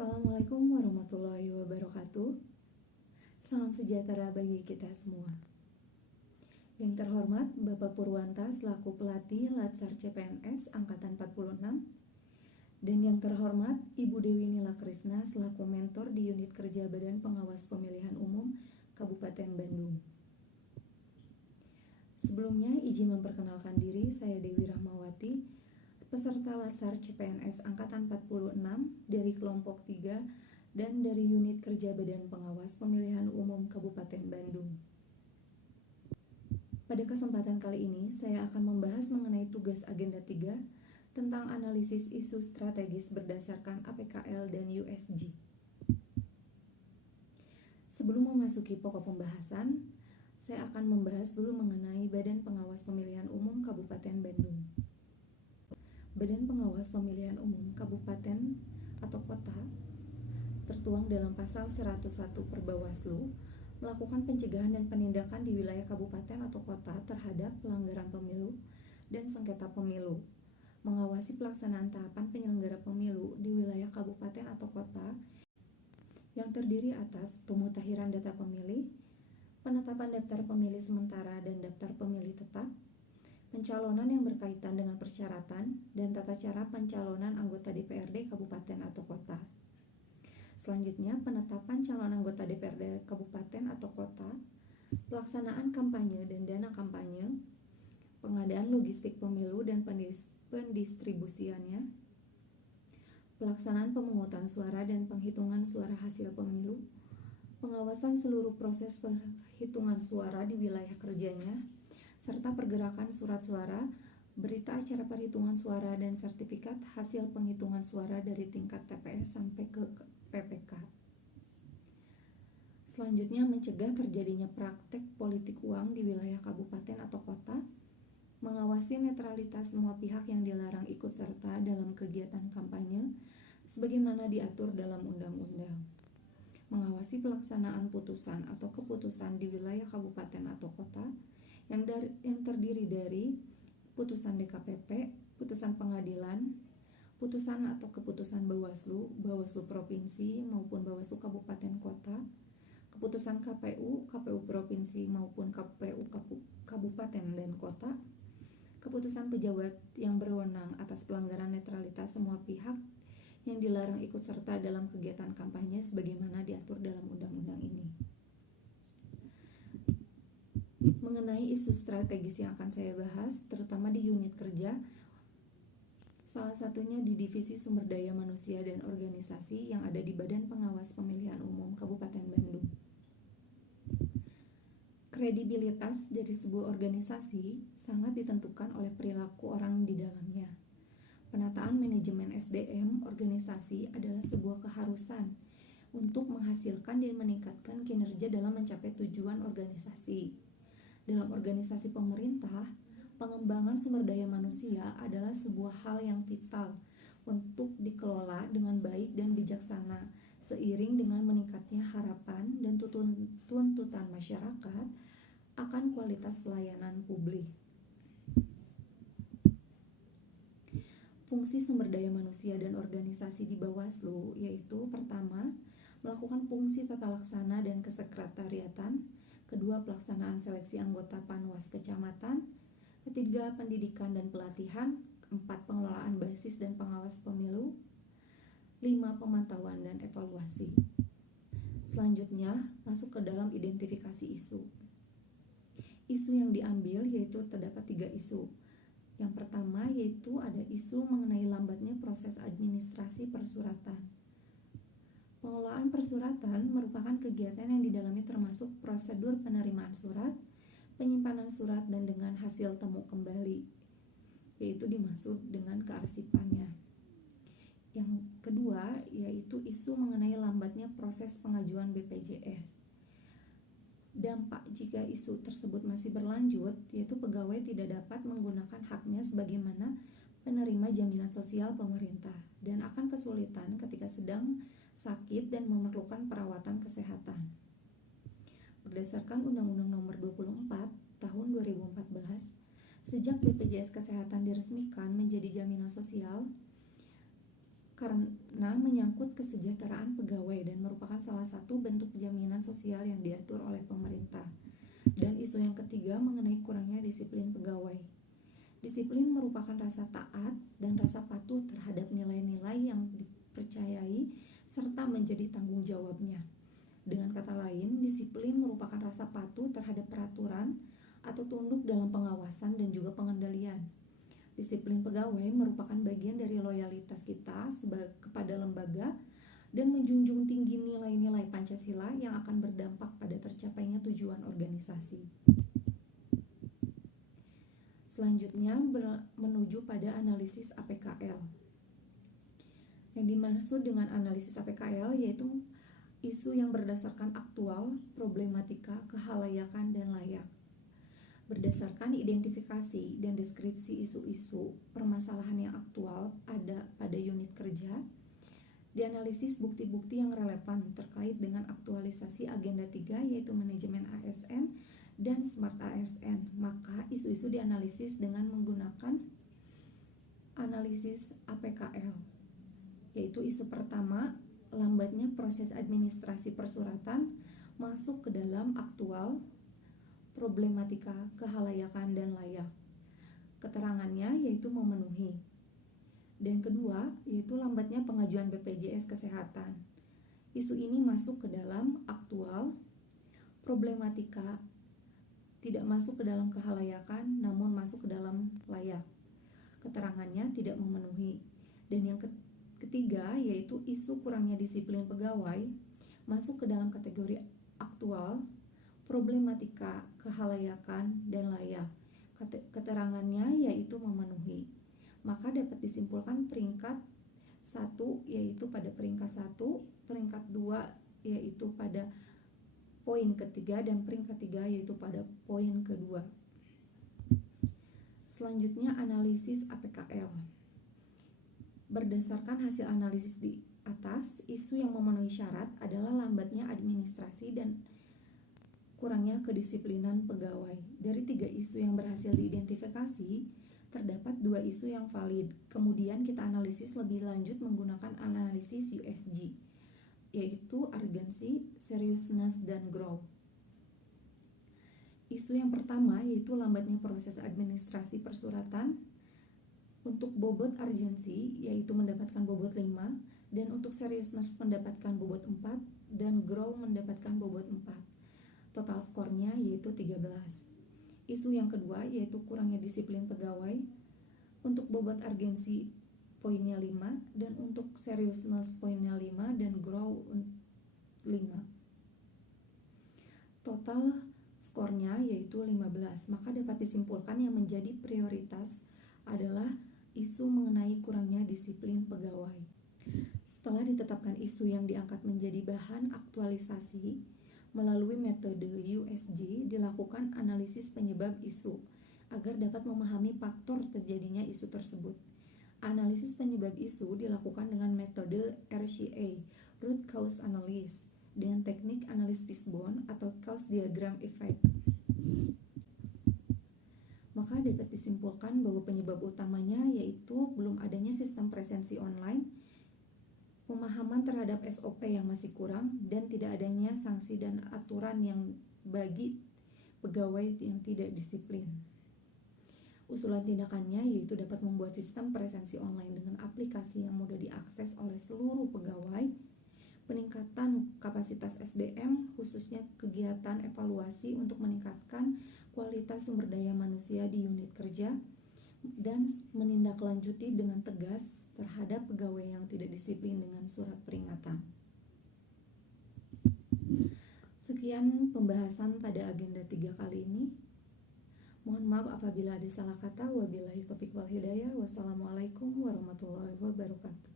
Assalamualaikum warahmatullahi wabarakatuh. Salam sejahtera bagi kita semua. Yang terhormat Bapak Purwanta selaku pelatih Latsar CPNS Angkatan 46, dan yang terhormat Ibu Dewi Nila Krisna selaku mentor di unit kerja Badan Pengawas Pemilihan Umum Kabupaten Bandung. Sebelumnya izin memperkenalkan diri, saya Dewi Rahmawati, peserta Latsar CPNS Angkatan 46 dari kelompok 3 dan dari unit kerja Badan Pengawas Pemilihan Umum Kabupaten Bandung. Pada kesempatan kali ini, saya akan membahas mengenai tugas agenda 3 tentang analisis isu strategis berdasarkan APKL dan USG. Sebelum memasuki pokok pembahasan, saya akan membahas dulu mengenai Badan Pengawas Pemilihan Umum Kabupaten Bandung. Badan Pengawas Pemilihan Umum Kabupaten atau Kota tertuang dalam pasal 101 Perbawaslu melakukan pencegahan dan penindakan di wilayah kabupaten atau kota terhadap pelanggaran pemilu dan sengketa pemilu, mengawasi pelaksanaan tahapan penyelenggara pemilu di wilayah kabupaten atau kota yang terdiri atas pemutakhiran data pemilih, penetapan daftar pemilih sementara dan daftar pemilih tetap, pencalonan yang berkaitan dengan persyaratan dan tata cara pencalonan anggota DPRD kabupaten atau kota. Selanjutnya, penetapan calon anggota DPRD kabupaten atau kota, pelaksanaan kampanye dan dana kampanye, pengadaan logistik pemilu dan pendistribusiannya, pelaksanaan pemungutan suara dan penghitungan suara hasil pemilu, pengawasan seluruh proses perhitungan suara di wilayah kerjanya, serta pergerakan surat suara, berita acara perhitungan suara, dan sertifikat hasil penghitungan suara dari tingkat TPS sampai ke PPK. Selanjutnya, mencegah terjadinya praktek politik uang di wilayah kabupaten atau kota, mengawasi netralitas semua pihak yang dilarang ikut serta dalam kegiatan kampanye sebagaimana diatur dalam undang-undang, mengawasi pelaksanaan putusan atau keputusan di wilayah kabupaten atau kota yang terdiri dari putusan DKPP, putusan pengadilan, putusan atau keputusan Bawaslu, Bawaslu Provinsi maupun Bawaslu Kabupaten Kota, keputusan KPU, KPU Provinsi maupun KPU Kabupaten dan Kota, keputusan pejabat yang berwenang atas pelanggaran netralitas semua pihak yang dilarang ikut serta dalam kegiatan kampanye sebagaimana diatur dalam undang-undang ini. Mengenai isu strategis yang akan saya bahas, terutama di unit kerja, salah satunya di Divisi Sumber Daya Manusia dan Organisasi yang ada di Badan Pengawas Pemilihan Umum Kabupaten Bandung. Kredibilitas dari sebuah organisasi sangat ditentukan oleh perilaku orang di dalamnya. Penataan manajemen SDM organisasi adalah sebuah keharusan untuk menghasilkan dan meningkatkan kinerja dalam mencapai tujuan organisasi. Dalam organisasi pemerintah, pengembangan sumber daya manusia adalah sebuah hal yang vital untuk dikelola dengan baik dan bijaksana, seiring dengan meningkatnya harapan dan tuntutan masyarakat akan kualitas pelayanan publik. Fungsi sumber daya manusia dan organisasi di Bawaslu yaitu: pertama, melakukan fungsi tata laksana dan kesekretariatan; kedua, pelaksanaan seleksi anggota Panwas Kecamatan; ketiga, pendidikan dan pelatihan; keempat, pengelolaan basis dan pengawas pemilu; lima, pemantauan dan evaluasi. Selanjutnya, masuk ke dalam identifikasi isu. Isu yang diambil yaitu terdapat 3 isu. Yang pertama yaitu ada isu mengenai lambatnya proses administrasi persuratan. Pengelolaan persuratan merupakan kegiatan yang di dalamnya termasuk prosedur penerimaan surat, penyimpanan surat, dan dengan hasil temu kembali, yaitu dimaksud dengan kearsipannya. Yang kedua yaitu isu mengenai lambatnya proses pengajuan BPJS. Dampak jika isu tersebut masih berlanjut yaitu pegawai tidak dapat menggunakan haknya sebagaimana penerima jaminan sosial pemerintah dan akan kesulitan ketika sedang sakit dan memerlukan perawatan kesehatan. Berdasarkan Undang-Undang Nomor 24 Tahun 2014, sejak BPJS Kesehatan diresmikan menjadi jaminan sosial, karena menyangkut kesejahteraan pegawai dan merupakan salah satu bentuk jaminan sosial yang diatur oleh pemerintah. Dan isu yang ketiga mengenai kurangnya disiplin pegawai. Disiplin merupakan rasa taat dan rasa patuh terhadap nilai-nilai yang dipercayai serta menjadi tanggung jawabnya. Dengan kata lain, disiplin merupakan rasa patuh terhadap peraturan atau tunduk dalam pengawasan dan juga pengendalian. Disiplin pegawai merupakan bagian dari loyalitas kita kepada lembaga dan menjunjung tinggi nilai-nilai Pancasila yang akan berdampak pada tercapainya tujuan organisasi. Selanjutnya menuju pada analisis APKL. Yang dimaksud dengan analisis APKL yaitu isu yang berdasarkan aktual, problematika, kehalayakan, dan layak. Berdasarkan identifikasi dan deskripsi isu-isu permasalahan yang aktual ada pada unit kerja, dianalisis bukti-bukti yang relevan terkait dengan aktualisasi agenda 3 yaitu manajemen ASN dan smart ASN. Maka isu-isu dianalisis dengan menggunakan analisis APKL, yaitu isu pertama, lambatnya proses administrasi persuratan masuk ke dalam aktual, problematika, kehalayakan, dan layak. Keterangannya yaitu memenuhi. Dan kedua, yaitu lambatnya pengajuan BPJS Kesehatan. Isu ini masuk ke dalam aktual, problematika, tidak masuk ke dalam kehalayakan, namun masuk ke dalam layak. Keterangannya tidak memenuhi. Dan yang ketiga, yaitu isu kurangnya disiplin pegawai, masuk ke dalam kategori aktual, problematika, kehalayakan, dan layak. Keterangannya yaitu memenuhi. Maka dapat disimpulkan peringkat 1 yaitu pada peringkat 1, peringkat 2 yaitu pada poin ketiga, dan peringkat 3 yaitu pada poin kedua. Selanjutnya analisis APKL. Berdasarkan hasil analisis di atas, isu yang memenuhi syarat adalah lambatnya administrasi dan kurangnya kedisiplinan pegawai. Dari 3 isu yang berhasil diidentifikasi, terdapat 2 isu yang valid. Kemudian kita analisis lebih lanjut menggunakan analisis USG, yaitu urgency, seriousness, dan grow. Isu yang pertama yaitu lambatnya proses administrasi persuratan. Untuk bobot urgency yaitu mendapatkan bobot 5, dan untuk seriousness mendapatkan bobot 4, dan grow mendapatkan bobot 4. Total skornya yaitu 13. Isu yang kedua yaitu kurangnya disiplin pegawai. Untuk bobot urgency poinnya 5, dan untuk seriousness poinnya 5, dan grow 5. Total skornya yaitu 15. Maka dapat disimpulkan yang menjadi prioritas adalah isu mengenai kurangnya disiplin pegawai. Setelah ditetapkan isu yang diangkat menjadi bahan aktualisasi, melalui metode USG dilakukan analisis penyebab isu agar dapat memahami faktor terjadinya isu tersebut. Analisis penyebab isu dilakukan dengan metode RCA, Root Cause Analysis, dengan teknik analis fishbone atau cause diagram effect. Maka dapat disimpulkan bahwa penyebab utamanya yaitu belum adanya sistem presensi online, pemahaman terhadap SOP yang masih kurang, dan tidak adanya sanksi dan aturan yang bagi pegawai yang tidak disiplin. Usulan tindakannya yaitu dapat membuat sistem presensi online dengan aplikasi yang mudah diakses oleh seluruh pegawai, peningkatan kapasitas SDM khususnya kegiatan evaluasi untuk meningkatkan kualitas sumber daya manusia di unit kerja, dan menindaklanjuti dengan tegas terhadap pegawai yang tidak disiplin dengan surat peringatan. Sekian pembahasan pada agenda 3 kali ini. Mohon maaf apabila ada salah kata. Wabillahi taufiq wal hidayah. Wassalamualaikum warahmatullahi wabarakatuh.